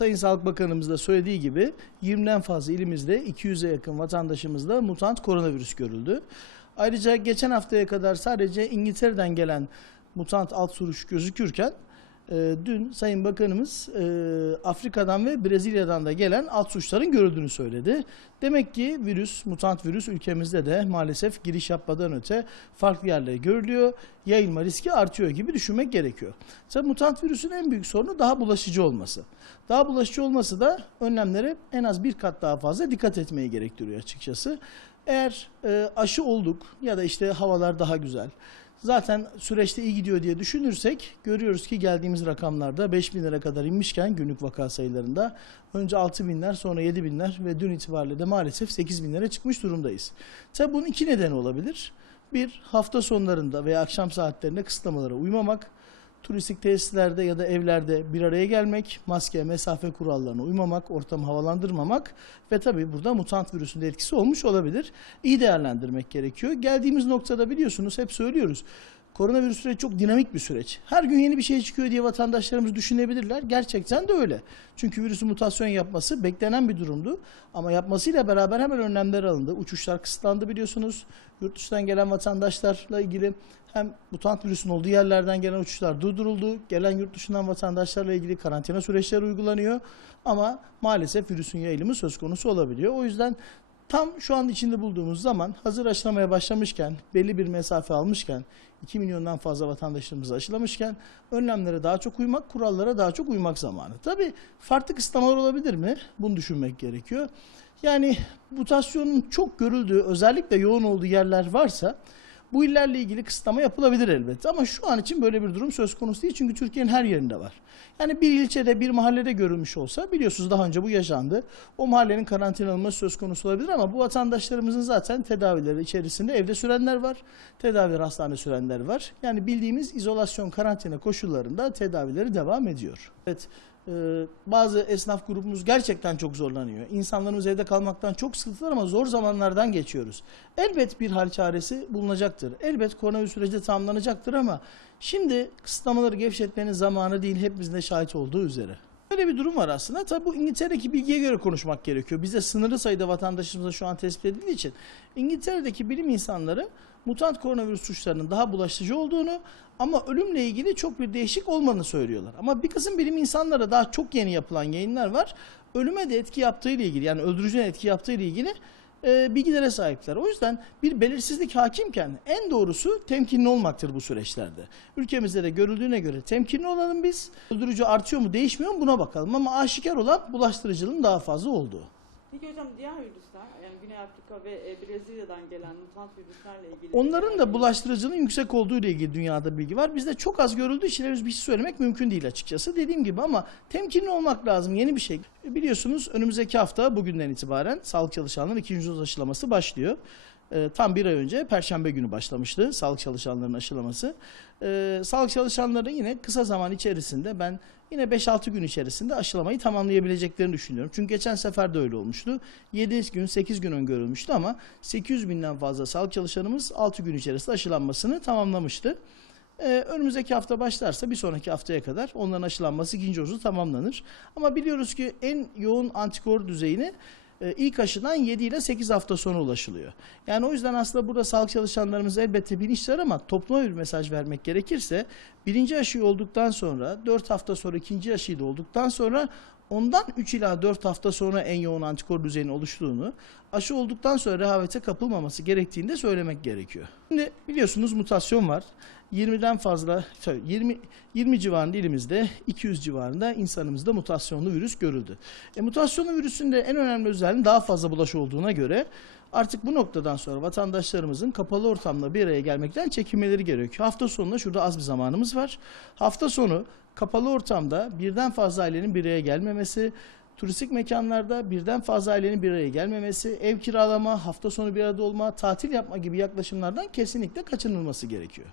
Sayın Sağlık Bakanımız da söylediği gibi 20'den fazla ilimizde 200'e yakın vatandaşımızda mutant koronavirüs görüldü. Ayrıca geçen haftaya kadar sadece İngiltere'den gelen mutant alt suruş gözükürken e, dün Sayın Bakanımız e, Afrika'dan ve Brezilya'dan da gelen alt suçların görüldüğünü söyledi. Demek ki virüs, mutant virüs ülkemizde de maalesef giriş yapmadan öte farklı yerlere görülüyor. Yayılma riski artıyor gibi düşünmek gerekiyor. Tabii mutant virüsün en büyük sorunu daha bulaşıcı olması. Daha bulaşıcı olması da önlemlere en az bir kat daha fazla dikkat etmeyi gerektiriyor açıkçası. Eğer e, aşı olduk ya da işte havalar daha güzel, zaten süreçte iyi gidiyor diye düşünürsek görüyoruz ki geldiğimiz rakamlarda 5 binlere kadar inmişken günlük vaka sayılarında önce 6 binler sonra 7 binler ve dün itibariyle de maalesef 8 binlere çıkmış durumdayız. Tabi bunun iki nedeni olabilir. Bir hafta sonlarında veya akşam saatlerinde kısıtlamalara uymamak, turistik tesislerde ya da evlerde bir araya gelmek, maske, mesafe kurallarına uymamak, ortamı havalandırmamak ve tabii burada mutant virüsün de etkisi olmuş olabilir. İyi değerlendirmek gerekiyor. Geldiğimiz noktada biliyorsunuz hep söylüyoruz. Koronavirüs süreci çok dinamik bir süreç. Her gün yeni bir şey çıkıyor diye vatandaşlarımız düşünebilirler. Gerçekten de öyle. Çünkü virüsün mutasyon yapması beklenen bir durumdu. Ama yapmasıyla beraber hemen önlemler alındı. Uçuşlar kısıtlandı biliyorsunuz. Yurt dışından gelen vatandaşlarla ilgili hem mutant virüsün olduğu yerlerden gelen uçuşlar durduruldu. Gelen yurt dışından vatandaşlarla ilgili karantina süreçleri uygulanıyor. Ama maalesef virüsün yayılımı söz konusu olabiliyor. O yüzden tam şu an içinde bulduğumuz zaman hazır aşılamaya başlamışken, belli bir mesafe almışken, 2 milyondan fazla vatandaşlarımızı aşılamışken önlemlere daha çok uymak, kurallara daha çok uymak zamanı. Tabii farklı kısıtlamalar olabilir mi? Bunu düşünmek gerekiyor. Yani mutasyonun çok görüldüğü, özellikle yoğun olduğu yerler varsa bu illerle ilgili kısıtlama yapılabilir elbette ama şu an için böyle bir durum söz konusu değil çünkü Türkiye'nin her yerinde var. Yani bir ilçede bir mahallede görülmüş olsa biliyorsunuz daha önce bu yaşandı. O mahallenin karantina alınması söz konusu olabilir ama bu vatandaşlarımızın zaten tedavileri içerisinde evde sürenler var. Tedavileri hastane sürenler var. Yani bildiğimiz izolasyon karantina koşullarında tedavileri devam ediyor. Evet ee, bazı esnaf grubumuz gerçekten çok zorlanıyor. İnsanlarımız evde kalmaktan çok sıkıntılar ama zor zamanlardan geçiyoruz. Elbet bir hal çaresi bulunacaktır. Elbet koronavirüs süreci tamamlanacaktır ama şimdi kısıtlamaları gevşetmenin zamanı değil hepimizin de şahit olduğu üzere. Böyle bir durum var aslında. Tabi bu İngiltere'deki bilgiye göre konuşmak gerekiyor. Bize sınırlı sayıda vatandaşımıza şu an tespit edildiği için İngiltere'deki bilim insanları mutant koronavirüs suçlarının daha bulaşıcı olduğunu ama ölümle ilgili çok bir değişik olmadığını söylüyorlar. Ama bir kısım bilim insanlara daha çok yeni yapılan yayınlar var. Ölüme de etki yaptığı ile ilgili yani öldürücüne etki yaptığı ile ilgili e, bilgilere sahipler. O yüzden bir belirsizlik hakimken en doğrusu temkinli olmaktır bu süreçlerde. Ülkemizde de görüldüğüne göre temkinli olalım biz. Öldürücü artıyor mu değişmiyor mu buna bakalım ama aşikar olan bulaştırıcılığın daha fazla olduğu. Peki hocam diğer virüsler yani Güney Afrika ve e, Brezilya'dan gelen mutant virüslerle ilgili Onların da bulaştırıcılığın yüksek olduğu ile ilgili dünyada bilgi var. Bizde çok az görüldüğü için henüz bir şey söylemek mümkün değil açıkçası. Dediğim gibi ama temkinli olmak lazım. Yeni bir şey. Biliyorsunuz önümüzdeki hafta bugünden itibaren sağlık çalışanlarının ikinci doz aşılaması başlıyor. Ee, tam bir ay önce Perşembe günü başlamıştı sağlık çalışanlarının aşılaması. Ee, sağlık çalışanları yine kısa zaman içerisinde ben yine 5-6 gün içerisinde aşılamayı tamamlayabileceklerini düşünüyorum. Çünkü geçen sefer de öyle olmuştu. 7 gün 8 gün öngörülmüştü ama 800 binden fazla sağlık çalışanımız 6 gün içerisinde aşılanmasını tamamlamıştı. Ee, önümüzdeki hafta başlarsa bir sonraki haftaya kadar onların aşılanması ikinci dozu tamamlanır. Ama biliyoruz ki en yoğun antikor düzeyini e, ilk aşıdan 7 ile 8 hafta sonra ulaşılıyor. Yani o yüzden aslında burada sağlık çalışanlarımız elbette bilinçler ama topluma bir mesaj vermek gerekirse birinci aşıyı olduktan sonra 4 hafta sonra ikinci aşıyı da olduktan sonra ondan 3 ila 4 hafta sonra en yoğun antikor düzeyinin oluştuğunu, aşı olduktan sonra rehavete kapılmaması gerektiğini de söylemek gerekiyor. Şimdi biliyorsunuz mutasyon var. 20'den fazla, sorry, 20, 20 civarında ilimizde 200 civarında insanımızda mutasyonlu virüs görüldü. E, mutasyonlu virüsün de en önemli özelliğinin daha fazla bulaşı olduğuna göre artık bu noktadan sonra vatandaşlarımızın kapalı ortamda bir araya gelmekten çekinmeleri gerekiyor. Hafta sonunda şurada az bir zamanımız var. Hafta sonu kapalı ortamda birden fazla ailenin bir araya gelmemesi, turistik mekanlarda birden fazla ailenin bir araya gelmemesi, ev kiralama, hafta sonu bir arada olma, tatil yapma gibi yaklaşımlardan kesinlikle kaçınılması gerekiyor.